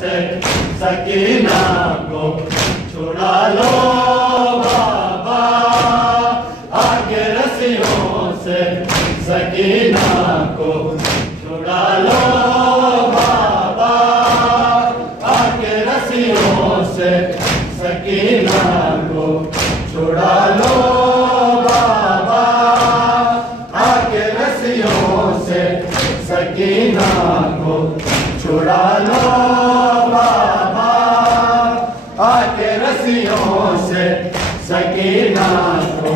से सकीना को छुड़ा लो बाबा, आगे रस्सियों से सकीना को छुड़ा लो बाबा, आगे रस्सियों से सकीना को छुड़ा लो बाबा, आगे रस्सियों से सकीना को छुड़ा लो बाबा, आके रस्सियों से सकीना को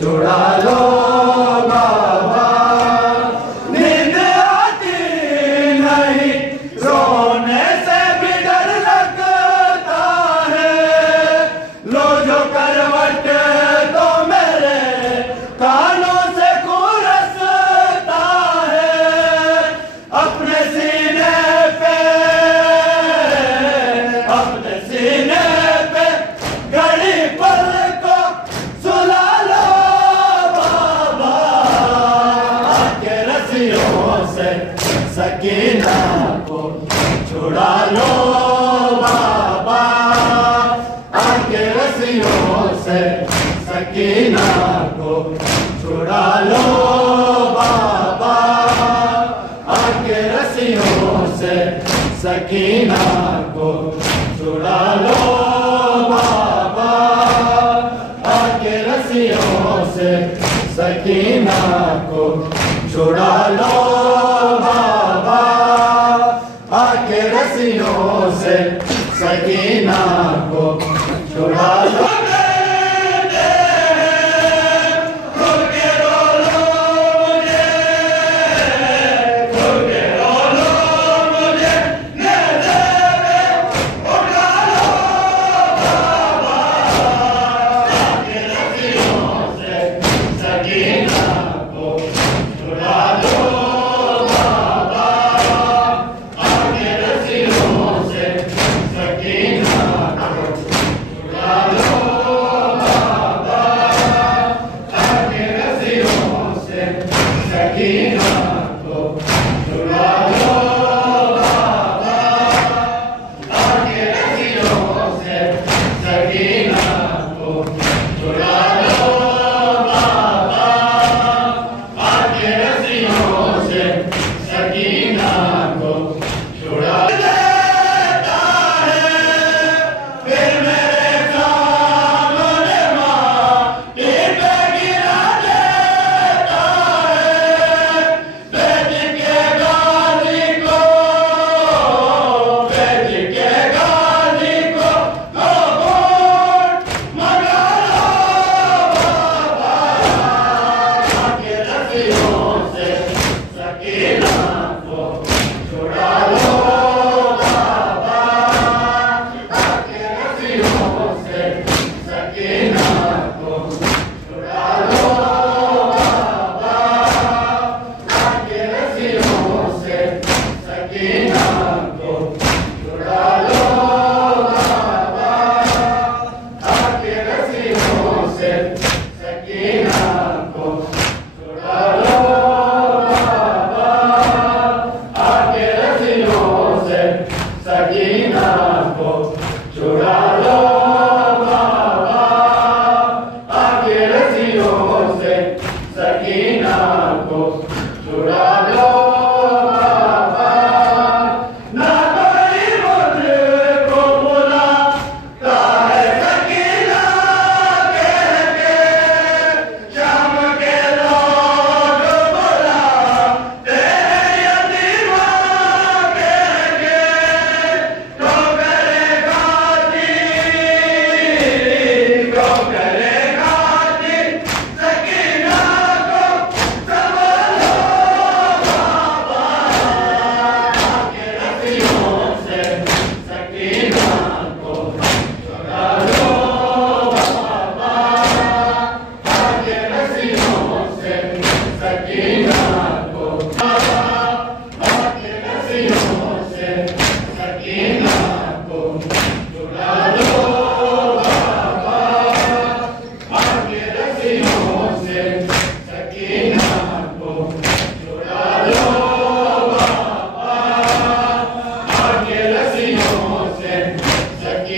छुड़ा लो बाबा। नींद आती नहीं, रोने से भी डर लगता है, लो जो करवट तो मेरे कानों से खुरसता है, अपने सीने पे घड़ी पल को सुला लो बाबा, आके रस्सियों से सकीना को छुड़ा लो बाबा, आके रस्सियों से सकीना को छुड़ा लो बाबा, आके रस्सियों से सकीना को छुड़ा लो बाबा, आके रस्सियों से सकीना को छुड़ा लो बाबा, आके रस्सियों से सकीना को छुड़ा लो।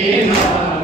सकीना